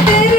தெரு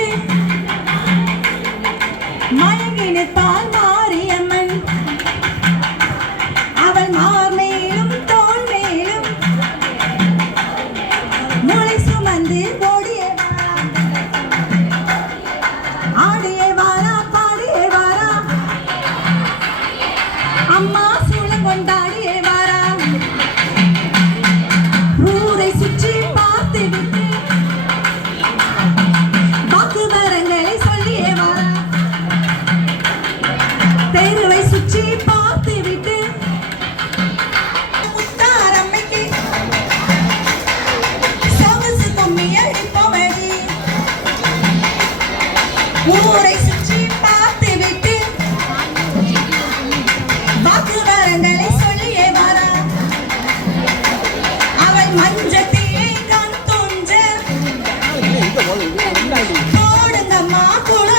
மயங்கி மாரியம்மன். அவள் மார் மேலும் தோள் மேலும். முளை சுமந்து ஓடிய ஆடிய வாரா பாடிய வாரா அம்மா சூளம் கொண்டாள் ஊரை சுற்றி பார்த்து விட்டு வாக்கு வாரங்களை சொல்லியே வாரா அவள் மஞ்சத்திலே கண் தோன்ற போடுங்கம்மா கூட